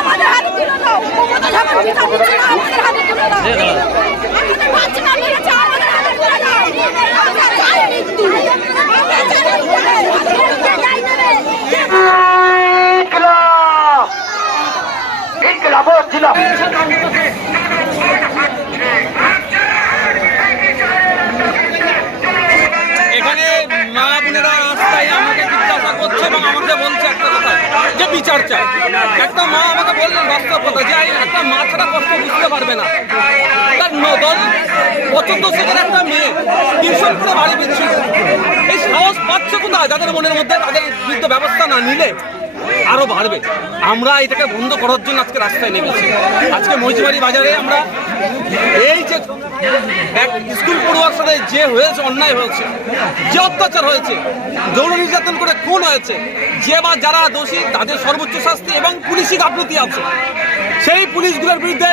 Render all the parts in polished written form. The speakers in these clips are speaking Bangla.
আমাদের হাতে তুলে দাও। মমতা যখন বিচার দিচ্ছে না, আমাদের হাতে তুলে দাও। আমাদের বাচ্চাটা মেরেছে, আমাদের হাতে তুলে দাও। আমরা চাই মৃত্যু। আমরা চাই এখানে মা বোনেরা রাস্তায় আমাকে জিজ্ঞাসা করছে এবং আমাকে বলছে একটা কথা যে বিচার চাই। একটা মা আমাকে বললেন বাস্তব কথা যে একটা মা ছাড়া কষ্ট বুঝতে পারবে না। তার 10 একটা মেয়ে টিউশন করে বাড়ি ফিরছিল, এই সাহস পাচ্ছে কোথায়? যাদের মনের মধ্যে তাদের বিরুদ্ধে ব্যবস্থা না নিলে আরো বাড়বে। আমরা এটাকে বন্ধ করার জন্য আজকে রাস্তায় নেমেছি। আজকে মহিষবাড়ি বাজারে আমরা এই যে এক স্কুল পড়ুয়ার সাথে যে হয়েছে, অন্যায় হয়েছে, যে অত্যাচার হয়েছে, যৌন নির্যাতন করে খুন হয়েছে, যে বা যারা দোষী তাদের সর্বোচ্চ শাস্তি এবং পুলিশি গাফিলতি আছে, সেই পুলিশগুলোর বিরুদ্ধে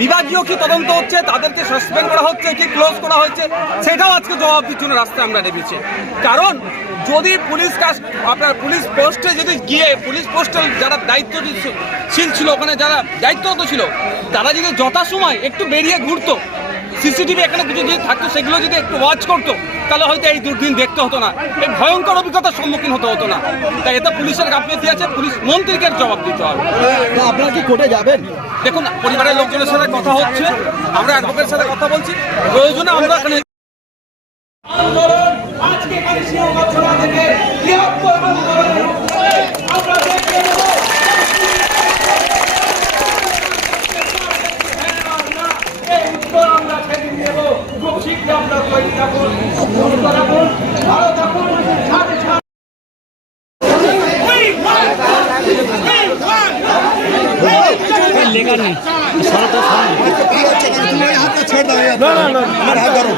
বিভাগীয় কি তদন্ত হচ্ছে, তাদেরকে সাসপেন্ড করা হচ্ছে কি ক্লোজ করা হয়েছে, সেটাও আজকে জবাব দিচ্ছ না রাস্তায় আমরা নেমেছি। কারণ যদি পুলিশ আপনার পুলিশ পোস্টে যদি গিয়ে পুলিশ পোস্টে যারা দায়িত্বশীল ছিল, ওখানে যারা দায়িত্বরত ছিল, তারা যদি যথাসময় একটু বেরিয়ে ঘুরতো, সিসিটিভি এখানে কিছু যদি থাকতো, সেগুলো যদি একটু ওয়াচ করতো, তাহলে হয়তো এই দুর্দিন দেখতে হতো না, এই ভয়ঙ্কর অভিজ্ঞতার সম্মুখীন হতো না। তাই এতে পুলিশের গাফিলতি আছে, পুলিশ মন্ত্রীকে জবাব দিতে হবে। আপনারা কি কোর্টে যাবেন? দেখুন, পরিবারের লোকজনের সাথে কথা হচ্ছে, আমরা অ্যাডভোকেটের সাথে কথা বলছি, প্রয়োজনে আমরা এখানে আজকে এখানে সিংহগড় থেকে বৃহত্তর আন্দোলনের আমরা দেখে নেব। এই উত্তর আমরা সেদিন দেব। খুব শীঘ্র আমরা তৈরি থাকুন, ভালো থাকুন, সাথে সাথে লেখা নেই সারা তো হাত ছেড়ে দাও। না না না, আমার হাত ধরো।